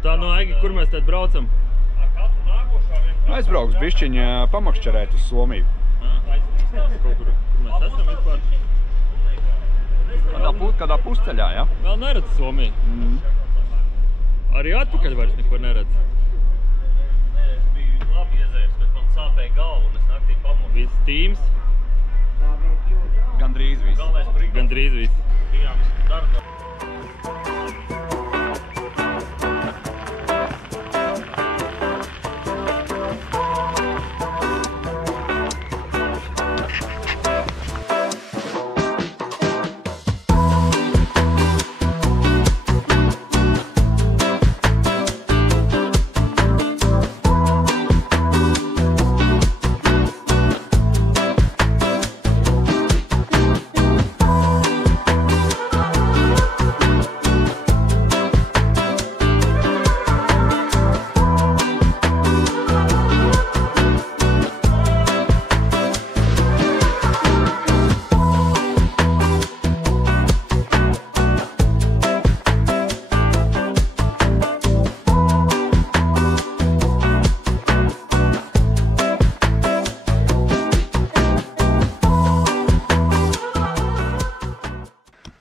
Tā no Aigi, kur mēs tad braucam? Aizbrauks bišķiņ pamakšķerēt uz Somiju. Kaut kur mēs esam vispār? Kādā pusceļā, ja? Vēl neredz Somiju. Arī atpakaļ vairs neko neredz. Nē, es biju labi iezērs, bet man sāpēja galva un es naktī pamodu. Viss tīms? Gandrīz viss. Gandrīz viss. Bijām visu darbu.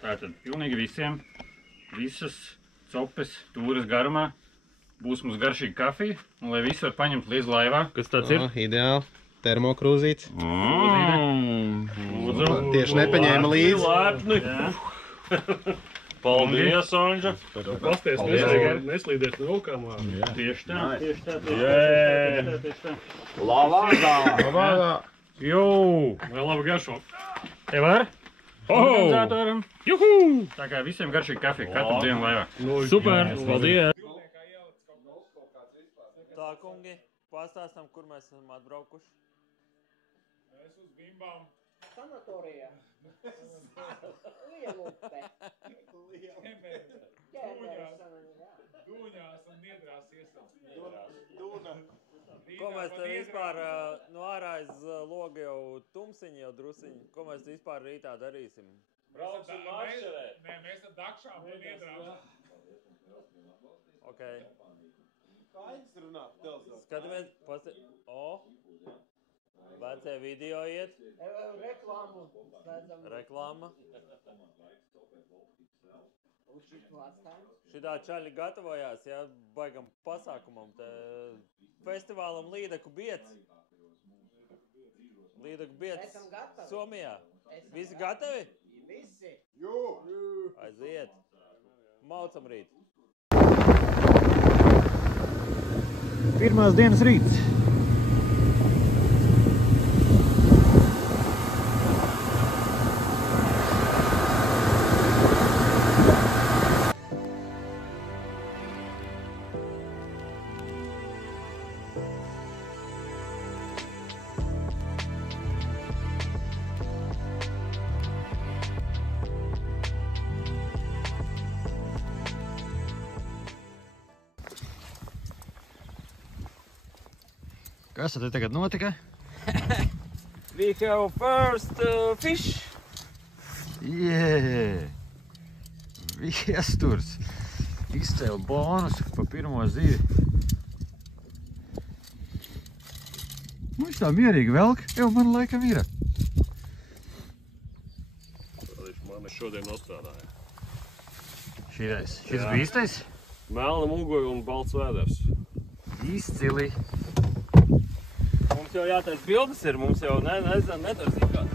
Tātad pilnīgi visiem, visas copes tūras garumā būs mums garšīga kafija, un lai visi var paņemt līdz laivā. Kas tāds ir? Ideāli. Termokrūzīts. Lūdzu. Tieši nepaņēma līdzi. Lēpni. Paldies, Anža. Pasties, neslīdies no rokām. Tieši tā, tieši tā, tieši tā. Lavādā! Jū! Vai labi garšo? Tev var? Organizatoram. Juhu! Tā kā visiem garšīga kafija katru dienu laivā. Super, paldies! Tā, kungi, pastāstam, kur mēs esam atbraukuši. Mēs uz Bimbām. Sanatorijā. Lielupe. Dūņās un niedrās iesam. Ko mēs te vispār, no ārā aiz loga jau tumsiņi, jau drusiņi, ko mēs te vispār rītā darīsim? Brauksim maršerēt. Nē, mēs te dakšām un niedrām. Ok. Kaidrs runā pa televizoru. Skatāmies, vecie video iet. Reklāmu. Reklāma. Uz šitu atstājam. Šitā čaļi gatavojās, ja, baigam pasākumam, te festivālam Līdaku biets. Līdaku biets Esam gatavi. Somijā. Visi gatavi? Visi. Aiziet. Maucam rīt. Pirmās dienas rīts. Kas tad tagad notika? We have first fish. Yeah! Viesturs! Izcēla bonusu pa pirmo zivi. Viņš tā mierīgi velk, jau man laikam ir. Mēs šodien nostrādājam. Šis bija īstais? Melna muguļa un balts vēders. Izcili. Un Mums jau jātais bildes ir, mums jau nedara zīkāt.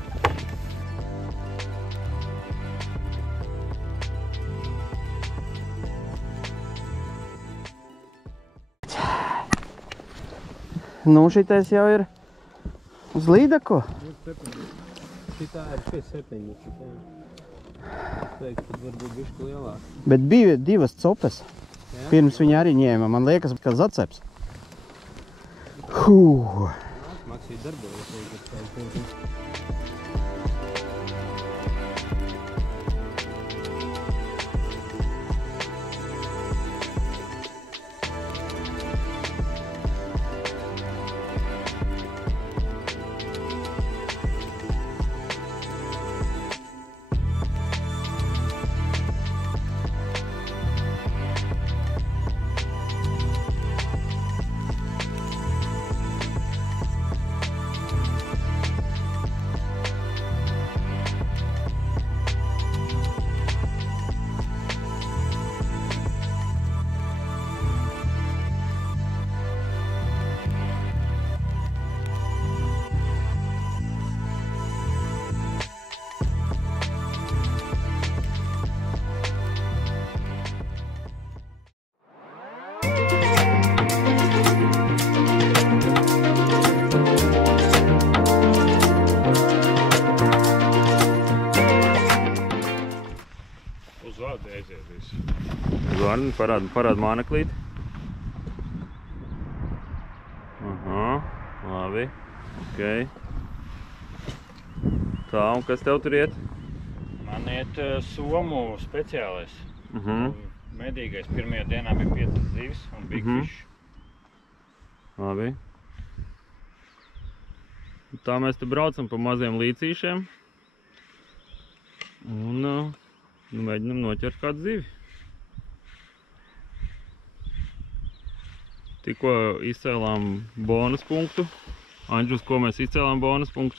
Nu, šitais jau ir uz līdaku. Šitā ir pie 70. Teikt, kad varbūt bišķi lielāk. Bet bija divas copes. Pirms viņa arī ņēma. Man liekas, ka zaceps. Maksī darbojas. Uz vārdu aiziet visu. Zvārni, parāda māneklīt. Aha, labi. Ok. Tā, un kas tev tur iet? Man iet somu speciālais. Medīgais pirmajā dienā bija 5 zivis un big fish. Labi. Tā mēs te braucam pa maziem līcīšiem. Un mēģinam noķert kādu zivi. Tikko izcēlām bonus punktu. Anģi, uz ko mēs izcēlām bonus punktu?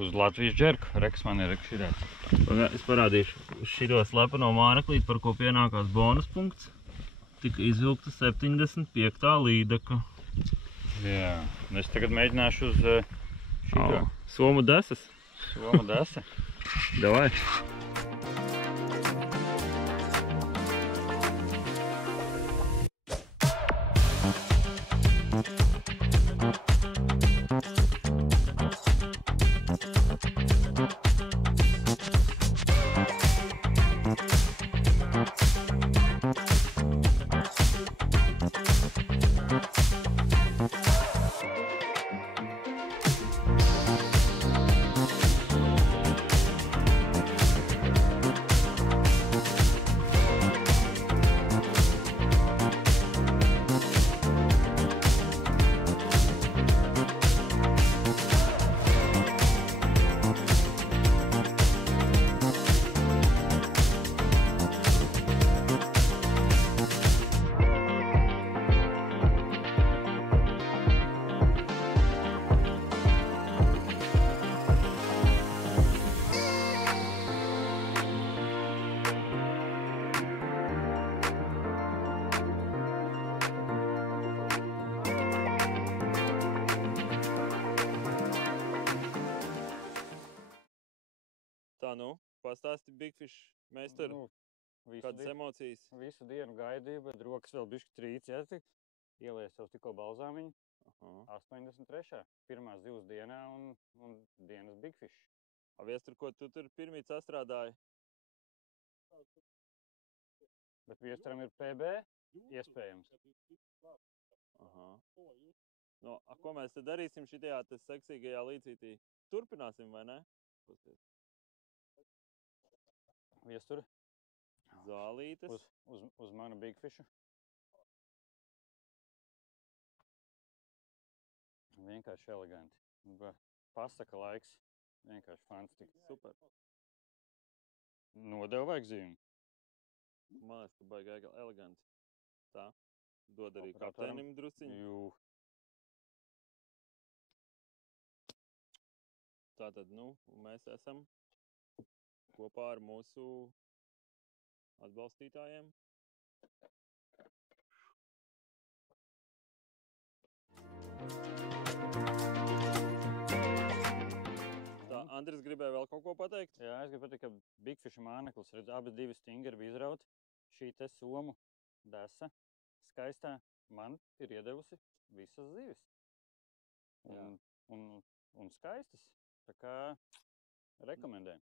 Uz Latvijas džerku. Reks man ir šitās. Es parādīšu uz šito slepeno māneklīt, par ko pienākās bonus punkts. Tika izvilkta 75. līdaka. Jā. Es tagad mēģināšu uz šito. Somu desas. Soma desa. Davai. Tā nu, pastāsti Big Fish meistaru. Kādas emocijas? Visu dienu gaidīju, bet rokas vēl bišķi trīc, jāsaka. Ielies jau tikko balzāmiņu. 83. Pirmās zivs dienā un dienas Big Fish. Viestur, ko tu tur pirmīt sastrādāji? Bet viesturam ir PB iespējams. No, ko mēs te darīsim šitajā seksīgajā līcītī? Turpināsim, vai ne? Viestur. Zālītes. Uz manu Big Fishu. Vienkārši eleganti. Pasaka laiks. Vienkārši fantastika. Super. Nodevu vajag zīmi. Man liekas, ka baigi eleganti. Tā. Dod arī kapteinim drusciņu. Jū. Tātad, nu, mēs esam kopā ar mūsu atbalstītājiem. gribēji vēl kaut ko pateikt? Jā, es gribu pateikt, ka Bigfisha māneklis, redz, abi divi stingri bija izrauti. Šī te somu desa skaistā man ir iedevusi visas zivis. Un skaistas. Tā kā rekomendēju.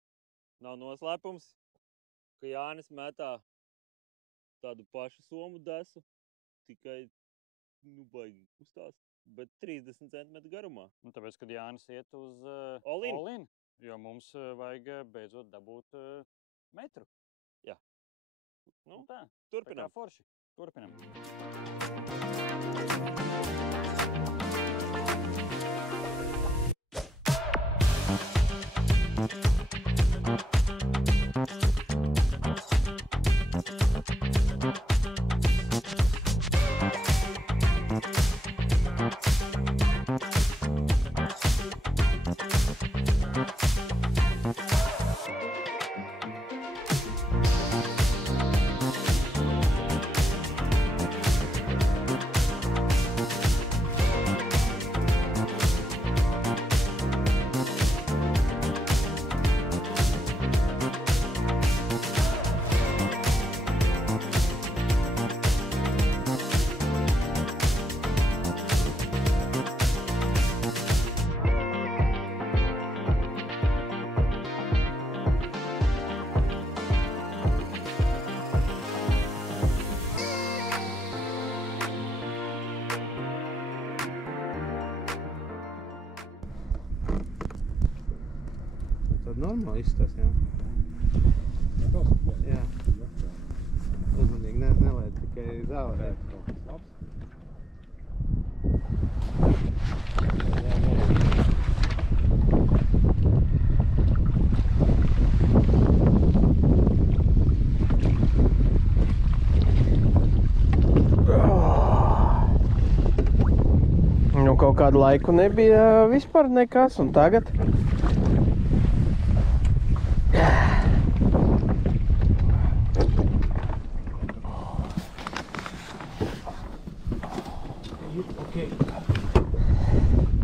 Nav noslēpums, ka Jānis metā tādu pašu somu desu, tikai, baigi kustās, bet 30 cm garumā. Un tāpēc, kad Jānis iet uz All-in. Jo mums vajag beidzot dabūt metru. Jā. Nu tā, Turpinām. Tā kā forši. Turpinam. Tad normāli izstās, jā. Jā. Uzmanīgi nelaid tikai zāvarēt. Nu, kaut kādu laiku nebija vispār nekas, un tagad... Okay.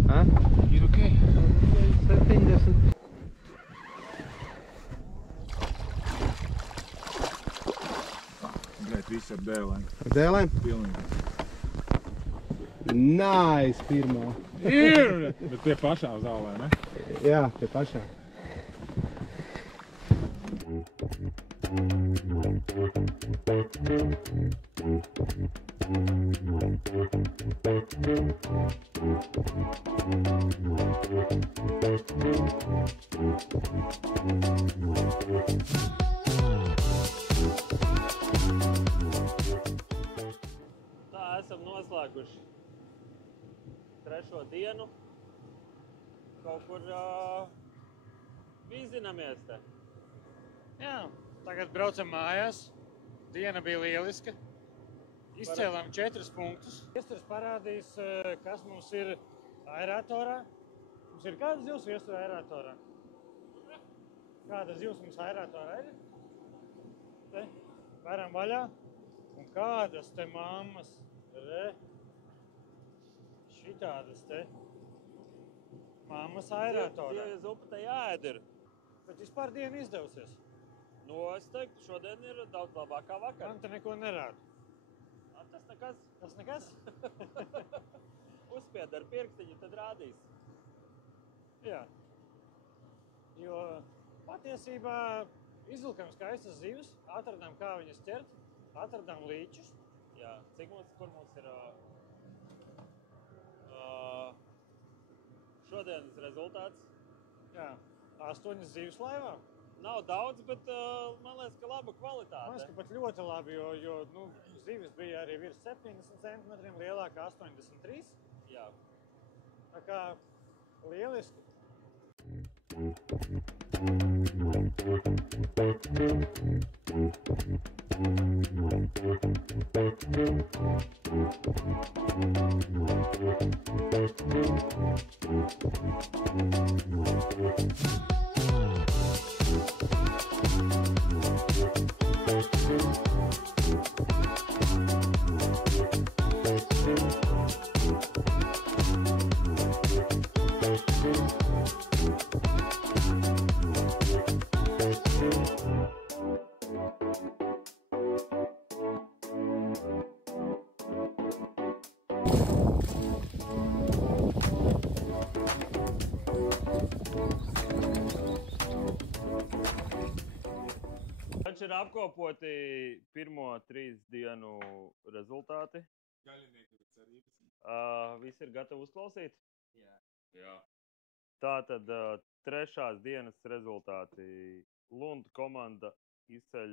Ha? Ir okay. 70. Bļēt, viss ar dēlēm. Ar dēlēm? Pilnīgi. Nice, pirmā. Ir! Bet pie pašām zālē, ne? Jā, pie pašā. Tā, esam noslēguši 3. dienu. Kaut kur vizinamies te. Jā, tagad braucam mājās. Diena bija lieliska. Izcēlām 4 punktus. Viesturs parādīs, kas mums ir aeratorā. Mums ir kāda zivs viestura aeratorā? Kāda zivs mums aeratorā ir? Te, varam vaļā. Un kādas te mammas, re? Šitādas te mammas aeratorā. Zivju zupa te jāēd ir. Bet vispār diena izdevusies. Nu, es teiktu, šodien ir daudz labākā vakar. Man te neko nerāda. Tas nekas. Tas nekas? Uzspied ar pirkstiņu, tad rādīs. Jā. Jo patiesībā izvilkam skaistas zivis, atradām, kā viņas ķert, atradām līčus. Jā, kur mums ir šodienas rezultāts? Jā, 8 zivis laivā. Nav daudz, bet man liekas, ka laba kvalitāte. Man liekas, ka pat ļoti labi, jo zivis bija arī virs 70 cm, lielākā 83. Jā. Tā kā lieliski. Taču ir apkopoti pirmo 3 dienu rezultāti. Visi ir gatavi uzklausīt? Jā. Tātad 3. dienas rezultāti. Lunda komanda izceļ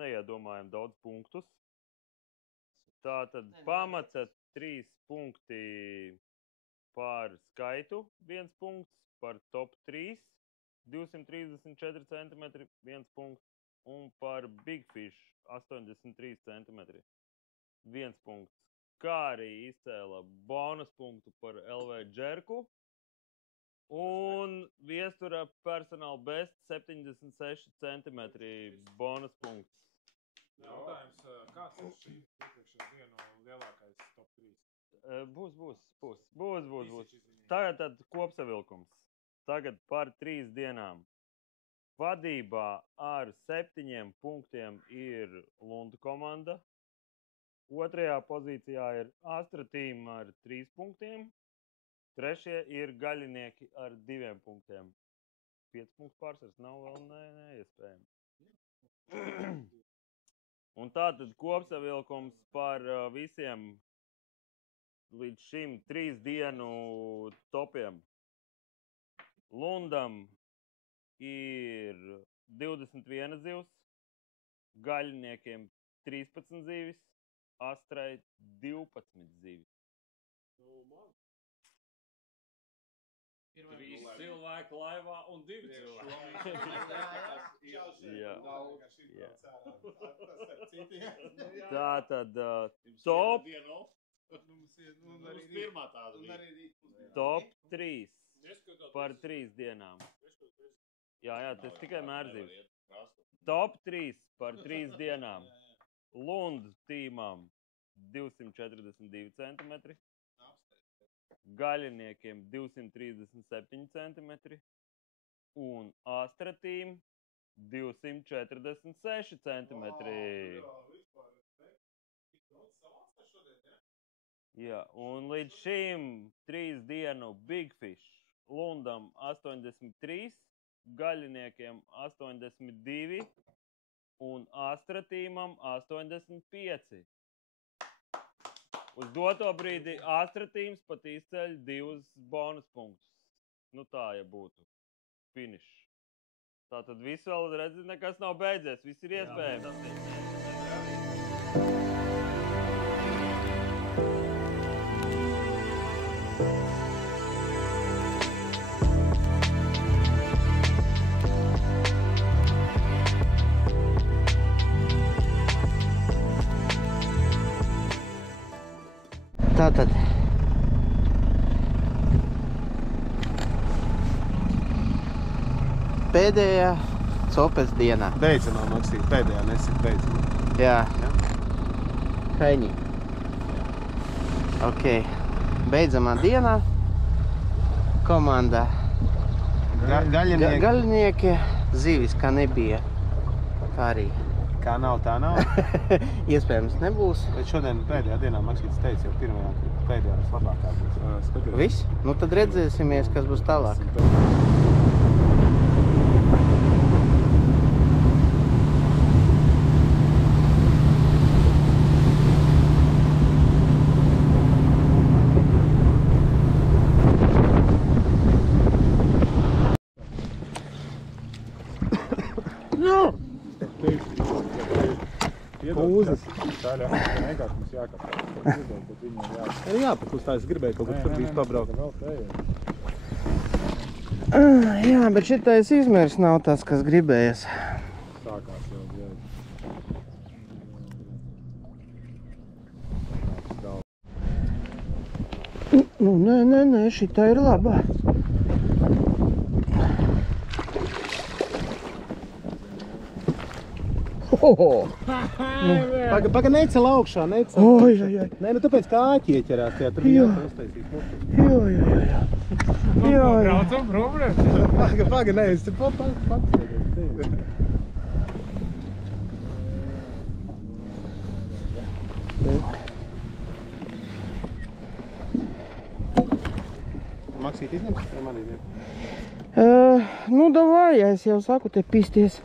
neiedomājami daudz punktus. Tātad pamata 3 punkti par skaitu, 1 punkts par top 3, 234 cm, 1 punkts, un par Big Fish 83 cm, 1 punkts. Kā arī izcēla bonus punktu par LV džerku un viestura personāla best 76 cm bonus punkts. Jautājums, kāds ir šī iepriekšējā dienu lielākais top 3? Būs. Tagad tad kopsavilkums. Tagad par 3 dienām. Vadībā ar 7 punktiem ir Lunda komanda. 2. pozīcijā ir Astra team ar 3 punktiem. 3. ir Gaļinieki ar 2 punktiem. 5 punktu pārsvars nav vēl neiespējami. Un tātad kopsavilkums par visiem līdz šim 3 dienu topiem. Lundam ir 21 zivs, Gaļiniekiem 13 zivis, Astrai 12 zivis. 3 cilvēki laivā un 2 cilvēki. Tātad top 3 par 3 dienām. Jā, tas tikai mērzīgs. Top 3 par 3 dienām. Lunda tīmām 242 cm. Gaļiniekiem 237 cm un Astra team 246 cm. Jā, un līdz šim 3 dienu Big Fish Lundam 83, Gaļiniekiem 82 un Astra teamam 85. Uz doto brīdi Astra teams pat izceļ 2 bonus punktus. Nu tā, ja būtu finish. Tātad visu vēl redzi, nekas nav beidzies, viss ir iespējams. Tātad pēdējā copes dienā. Beidzamā, Maksīt, pēdējā nesit beidzamā. Jā. Haiņi. Ok. Beidzamā dienā komanda Gaļinieki zivis, kā nebija. Kā arī. Kā nav, tā nav. Iespējams nebūs. Bet šodien pēdējā dienā Maksīts teica, jau pirmajā pēdējā vislabākā būs. Viss? Nu tad redzēsimies, kas būs tālāk. Pūzes. Tāļā, vienkārši mums jākapā. Jāpakustā, es gribēju kaut kur tur bijis pabraukt. Jā, bet šitais izmērs nav tas, kas gribējas. Sākās jau, jā. Nu, nē, šitā ir labā. Paga necel augšā, necel. Oi. Nē, nu tāpēc kā āķi ieķerās tajā, tur bija jāuztaisīt mutu. Jā. Braucam problēmas. Paga, nē, es te pats. Maksīt izņemt, vai man izņemt? Nu, davai, es jau saku te pisties.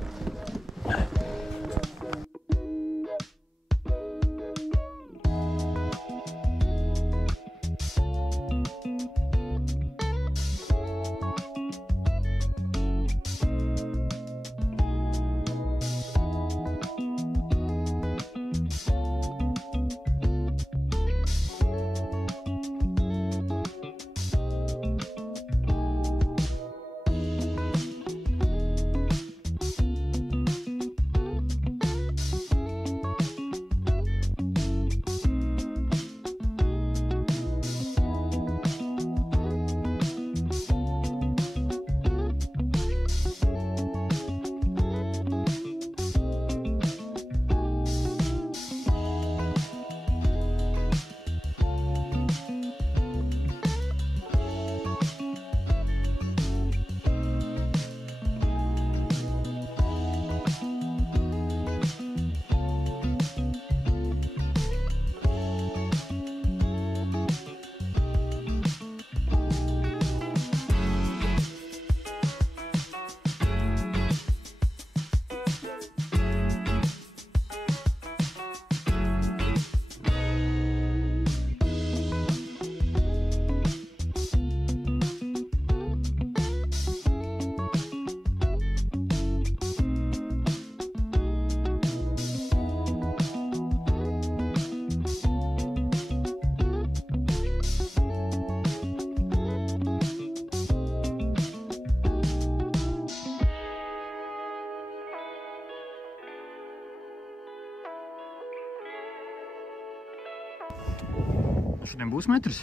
Šodien būs metrs?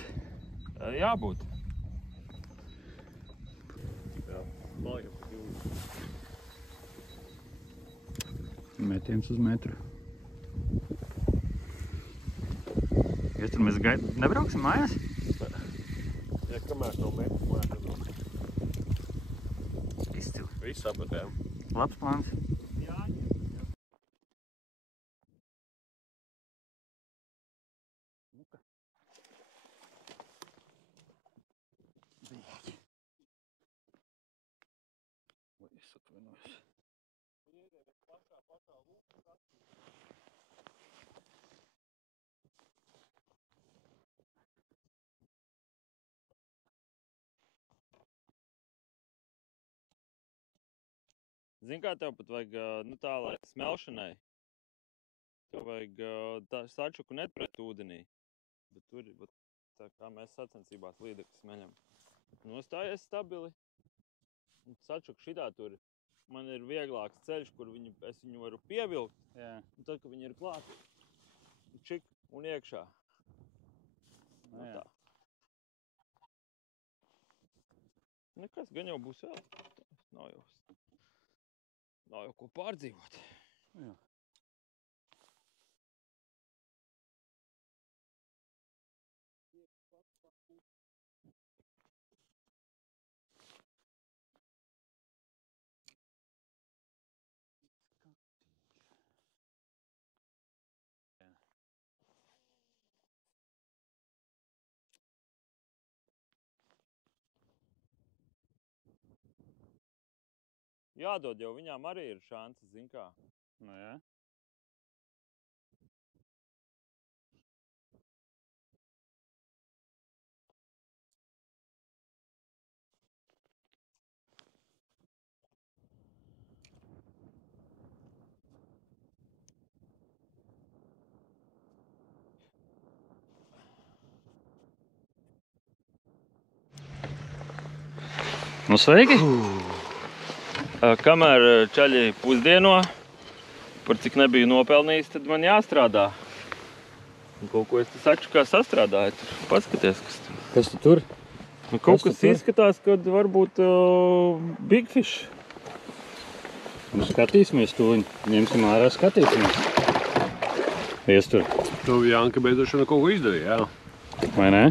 Jābūt. Metiens uz metru. Ja tur mēs nebrauksim mājās? Ja kamēr nav metru mājās nebrauksim. Izcili. Viss sapratējām. Labs plāns. Zini, kā tev pat vajag, tā, lai smelšanai, tev vajag tā sačuku netpret ūdenī, bet tur, tā kā mēs sacensībās līdekļi smeļam. Nostājies stabili, sačuku šitā tur, man ir vieglāks ceļš, kur es viņu varu pievilkt, un tad, kad viņi ir klāti, čik un iekšā. Nu tā. Nekas, gan jau būs vēl, nav jau ko pārdzīvot. Jā. Jādod jau, viņām arī ir šances, zin kā. Nu jā. Nu, sveiki! Kamēr čaļi pusdieno, par cik nebiju nopelnījis, tad man jāstrādā. Un kaut ko es te saču kā sastrādāju. Paskaties, kas tur. Kas tu tur? Nu, kaut kas izskatās, kad varbūt Big Fish. Nu, skatīsimies to, ņemsim ārā, skatīsimies. Ies tur. Tu, Janka, beidošana kaut ko izdarīja, jā. Vai ne?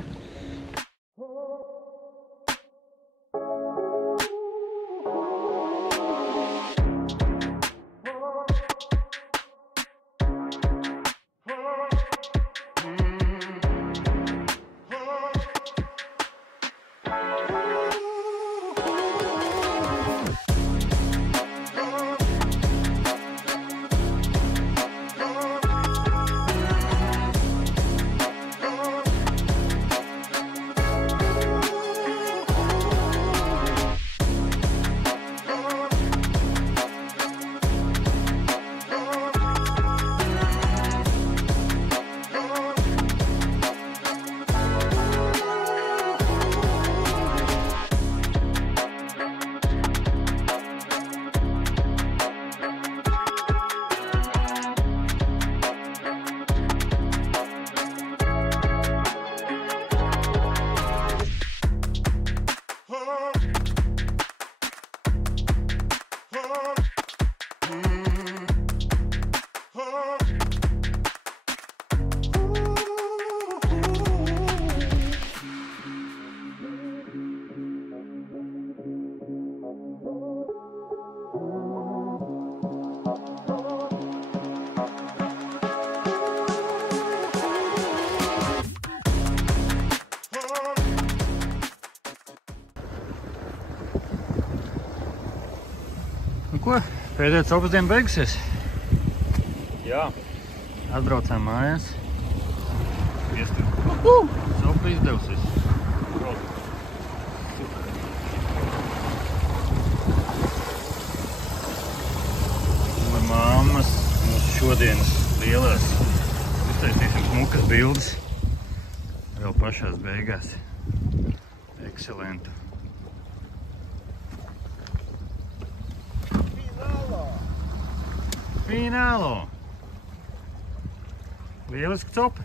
ko? Pēdējā copas diena beigusies. Jā. Atbraucām mājās. Copa izdevusies. Un mammas mūsu šodienas lielās. Uztaisīsim smukas bildes. Vēl pašās beigās. Ekscelentu. Finālo! Lieliski copa!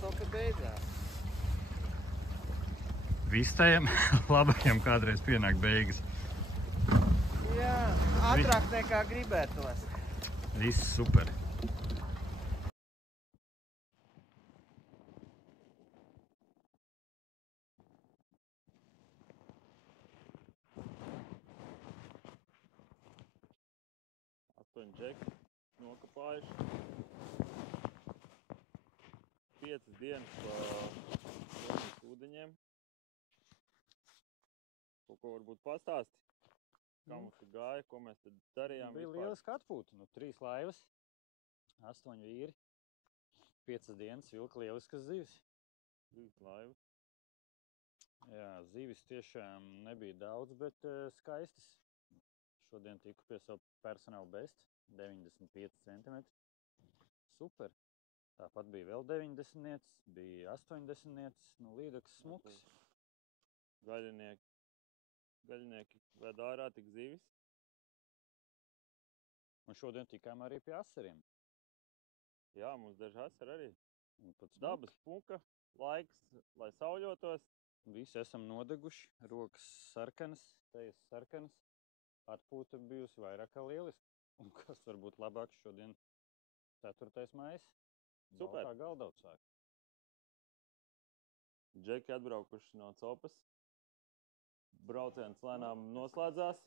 Copa beidzās. Vistajam labajam kādreiz pienāk beigas. Jā, ātrāk nekā gribētos. Viss super! Džeki nokapājuši. 5 dienas pa ūdeņiem. Ko varbūt pastāsti? Kā mums tur gāja, ko mēs tad darījām? Bija lieliski atpūta. 3 laivas, 8 vīri, 5 dienas vilka lieliskas zivis. 3 laivas. Jā, zivis tiešām nebija daudz, bet skaistas. Šodien tiku pie savu personāla best. 95 cm. Super. Tāpat bija vēl 90, bija 80, līdaks smuks. Gaļinieki ved ārā tik zivis. Un šodien tikām arī pie asariem. Jā, mums daži asari arī. Dabas smuka, laiks, lai sauļotos. Visi esam nodeguši, rokas sarkanas, tejas sarkanas. Atpūta bijusi vairāk kā lieliski. Un kas var būt labāks šodien 4. maijs? Super. Baltā galdauts sāk. Džeki atbraukuši no copas. Brauciens lēnām noslēdzās.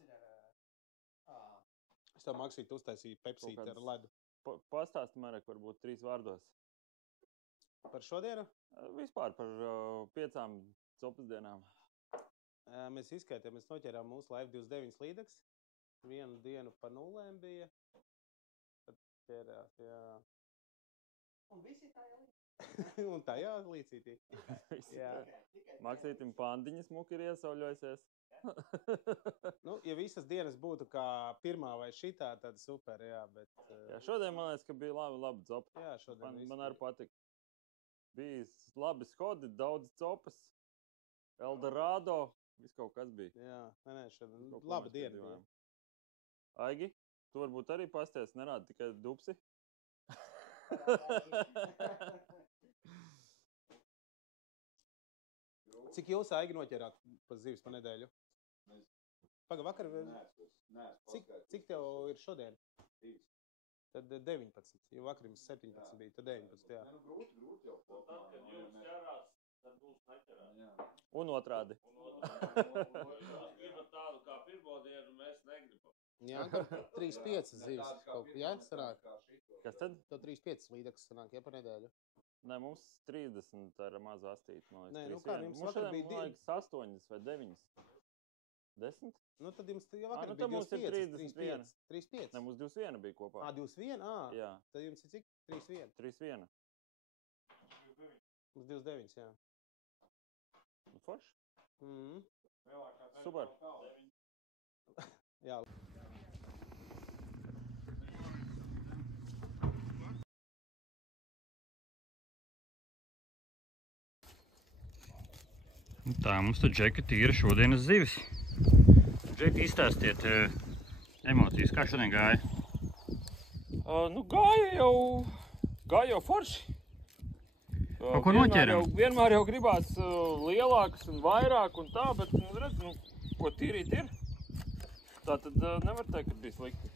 Es tev Maksīt uztaisīju pepsīti ar ledu. Pastāsti, Marek, varbūt 3 vārdos. Par šodienu? Vispār par 5 copas dienām. Mēs izskaitījām, mēs noķērām mūsu laivu 29 līdeks. 1 dienu pa 0 bija. Tad ķērās, jā. Un visi tajā līdzi? Un tajā līdzītī. Jā. Maksītim pandiņas smuki ir iesauļojusies. Ja visas dienas būtu kā pirmā vai šitā, tad super, jā, bet... Jā, šodien man liekas, ka bija labi copa. Jā, šodien man arī patika. Bija labi skodi, daudz copas. Eldorado, viss kaut kas bija. Jā, nē, šodien laba diena bija. Aigi, tu varbūt arī pasties, nerādi tikai dupsi? Cik jūs, Aigi, noķerāt pa zivis pa nedēļu? Vakar... Cik tev ir šodien? Tad 19. Jo vakar jums 17 bija, tad 19, jā. Grūti jau. Tad, kad jums ķerās, tad būs neķerās. Un otrādi. Jūs gribat tādu kā pirmo dienu, mēs negribam. Jā, 3-5 zivis kaut kā, jā, sanāk? Kas tad? Tev 3-5 līdeks sanāk, jā, pa nedēļu? Nē, mums 30 ar mazu astīti, man liekas. Nē, nu kā, jums vakar bija... Man liekas 8 vai 9. 10? Nu, tad jums vakar bija 25, 3-5. Nē, mums 21 bija kopā. 21? Jā. Tad jums ir cik? 3-1? 3-1. Mums 29, jā. Forši? Super. Jā. Tā, mums tad Džeki tīra šodienas zivis. Džeki, izstāstiet emocijas, kā šodien gāja? Gāja jau forši. Ko noķēram? Vienmēr jau gribās lielākas un vairāk un tā, bet, redz, ko tīrīt ir. Tā tad nevar teikt, ka bija slikti.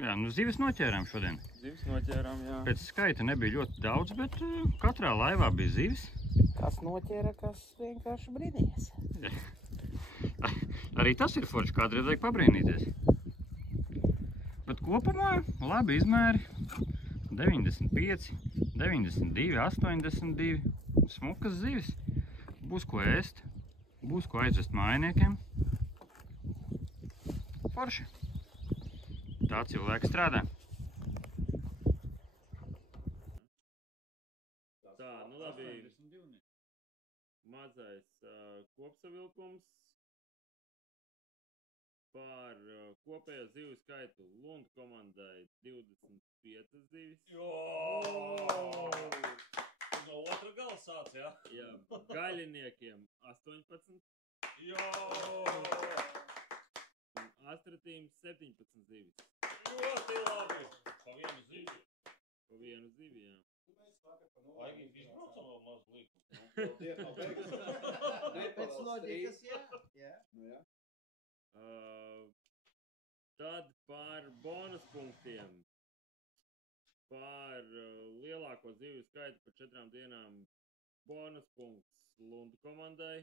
Jā, zivis noķērām šodien. Zivis noķērām, jā. Pēc skaita nebija ļoti daudz, bet katrā laivā bija zivis. Kas noķēra, kas vienkārši brīnījās. Arī tas ir forši, kādreiz vajag pabrīnīties. Bet kopumā labi izmēri. 95, 92, 82. Smukas zivis. Būs ko ēst, būs ko aizvest mājiniekiem. Forši. Tā cilvēki strādā. Tā, nu labi. Mazais kopsavilkums par kopējo zivju skaitu. Lundu komandai 25 zivis. No otra gala sāc, jā? Jā, gaļiniekiem 18. Un astratīm 17 zivis. Ļoti labi. Pa vienu zivi. Pa vienu zivi, jā. Aigi, izbraucam vēl maz līku. Pēc loģikas, jā. Tad par bonus punktiem. Par lielāko zivju skaitu par 4 dienām bonus punkts Lundu komandai.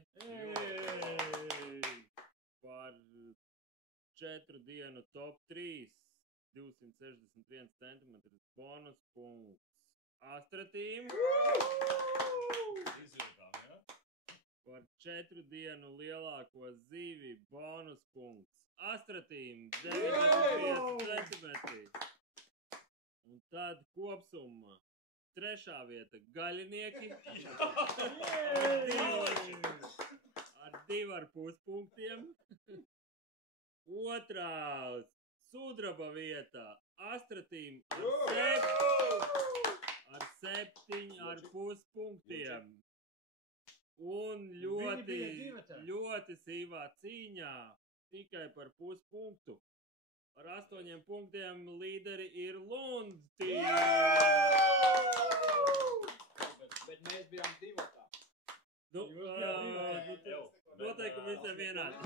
Par 4 dienu top 3 261 cm bonus punkts Astratīm. Izjūtām, jā? Par 4 dienu lielāko zivi bonus punkts Astratīm 95 cm. Un tad kopsumma 3. vieta gaļinieki ar 2,5 punktiem. 2. sudraba vieta Astratīm ar 7,5 punktiem. Un ļoti sīvā cīņā tikai par puspunktu. Ar 8 punktiem līderi ir Lundi. Bet mēs bijām divatā. Nu, noteikumi visiem vienādi.